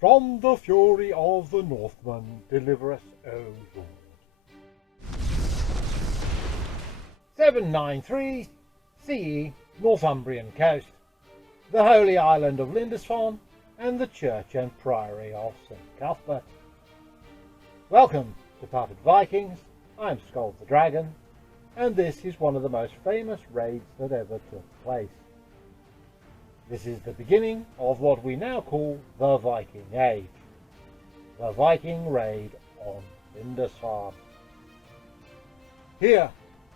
From the fury of the Northmen, deliver us, O Lord. 793 CE, Northumbrian coast, the holy island of Lindisfarne, and the church and priory of St. Cuthbert. Welcome to Puppet Vikings. I'm Skald the Dragon, and this is one of the most famous raids that ever took place. This is the beginning of what we now call the Viking Age, the Viking raid on Lindisfarne. Here,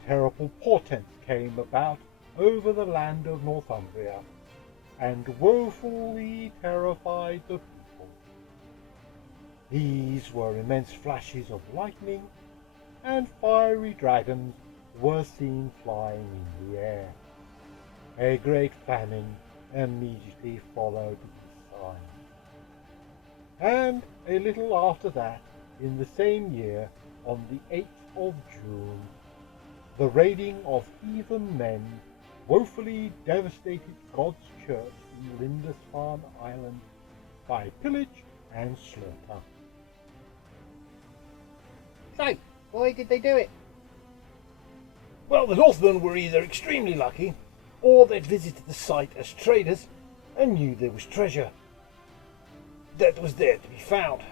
terrible portents came about over the land of Northumbria, and woefully terrified the people. These were immense flashes of lightning, and fiery dragons were seen flying in the air. A great famine immediately followed this sign. And a little after that, in the same year, on the 8th of June, the raiding of heathen men woefully devastated God's church in Lindisfarne Island by pillage and slaughter. So, why did they do it? Well, the Northmen were either extremely lucky, or they'd visited the site as traders and knew there was treasure that was there to be found.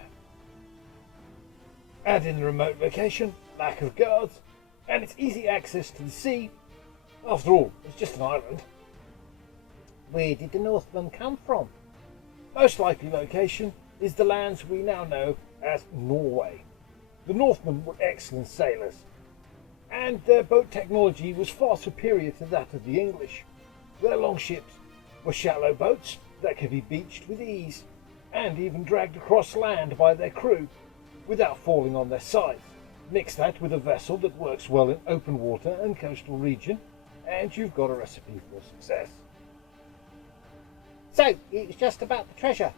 And in the remote location, lack of guards, and its easy access to the sea. After all, it's just an island. Where did the Northmen come from? Most likely location is the lands we now know as Norway. The Northmen were excellent sailors, and their boat technology was far superior to that of the English. Their longships were shallow boats that could be beached with ease, and even dragged across land by their crew without falling on their sides. Mix that with a vessel that works well in open water and coastal region, and you've got a recipe for success. So, it was just about the treasure?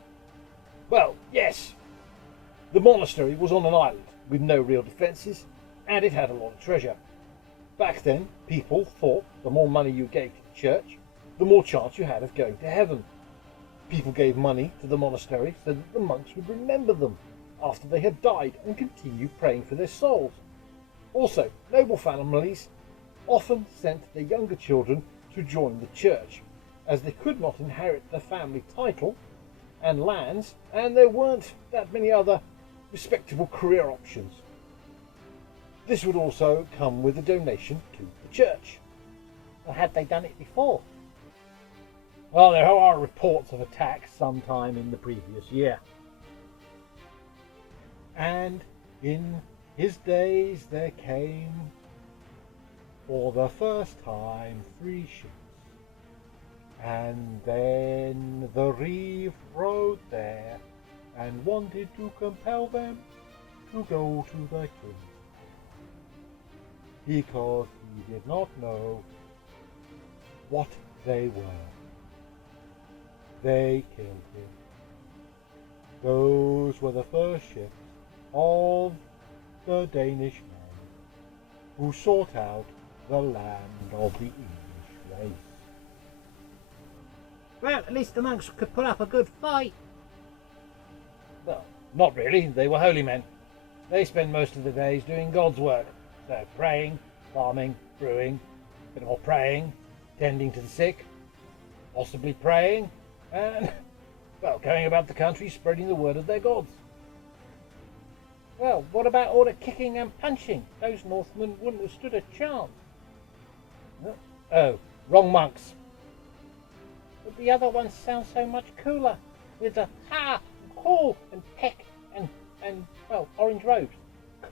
Well, yes. The monastery was on an island with no real defences, and it had a lot of treasure. Back then, people thought the more money you gave to the church, the more chance you had of going to heaven. People gave money to the monastery so that the monks would remember them after they had died and continue praying for their souls. Also, noble families often sent their younger children to join the church, as they could not inherit the family title and lands, and there weren't that many other respectable career options. This would also come with a donation to the church. Or had they done it before? Well, there are reports of attacks sometime in the previous year. And in his days there came, for the first time, 3 ships. And then the reeve rode there and wanted to compel them to go to the king, because he did not know what they were. They killed him. Those were the first ships of the Danish men who sought out the land of the English race. Well, at least the monks could put up a good fight. Well, not really. They were holy men. They spent most of the days doing God's work. So praying, farming, brewing, a bit more praying, tending to the sick, possibly praying, and, well, going about the country spreading the word of their gods. Well, what about all the kicking and punching? Those Northmen wouldn't have stood a chance. Oh, wrong monks. But the other ones sound so much cooler, with the ha, and haw, and peck, and well, orange robes.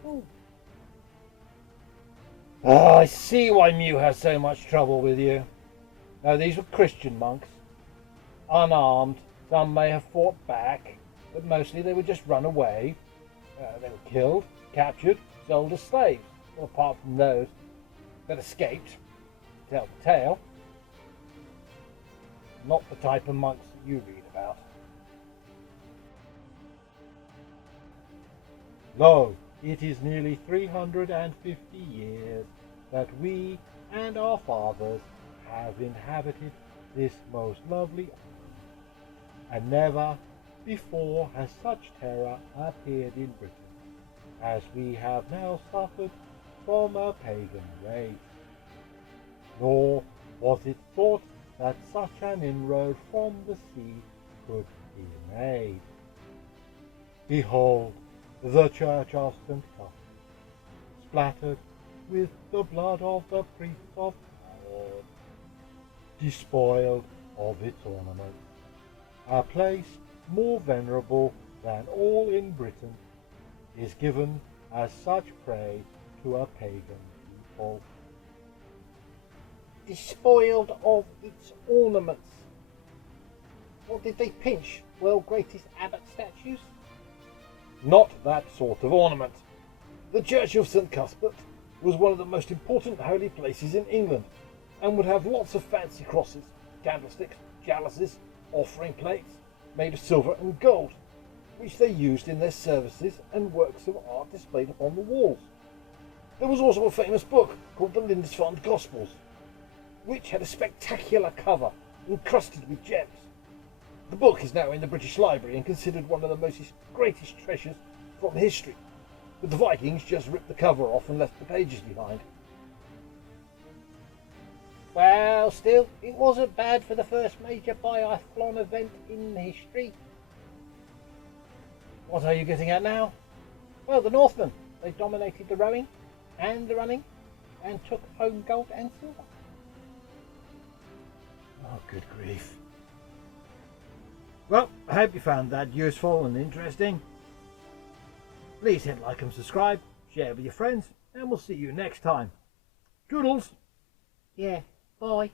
Cool. Oh, I see why Mew has so much trouble with you. No, these were Christian monks. Unarmed. Some may have fought back, but mostly they would just run away. They were killed, captured, sold as slaves. Well, apart from those that escaped to tell the tale. Not the type of monks that you read about. Lo, it is nearly 350 years that we and our fathers have inhabited this most lovely island, and never before has such terror appeared in Britain as we have now suffered from a pagan race. Nor was it thought that such an inroad from the sea could be made. Behold the church of St. Cuthbert, splattered with the blood of the priests of God, despoiled of its ornaments, a place more venerable than all in Britain, is given as such prey to a pagan people. Despoiled of its ornaments. What did they pinch? World greatest abbot statues? Not that sort of ornament. The Church of St. Cuthbert was one of the most important holy places in England, and would have lots of fancy crosses, candlesticks, chalices, offering plates made of silver and gold, which they used in their services and works of art displayed upon the walls. There was also a famous book called the Lindisfarne Gospels, which had a spectacular cover encrusted with gems. The book is now in the British Library and considered one of the greatest treasures from history, but the Vikings just ripped the cover off and left the pages behind. Well, still, it wasn't bad for the first major biathlon event in history. What are you getting at now? Well, the Northmen. They dominated the rowing and the running and took home gold and silver. Oh, good grief. Well, I hope you found that useful and interesting. Please hit like and subscribe, share with your friends, and we'll see you next time. Toodles! Yeah, bye.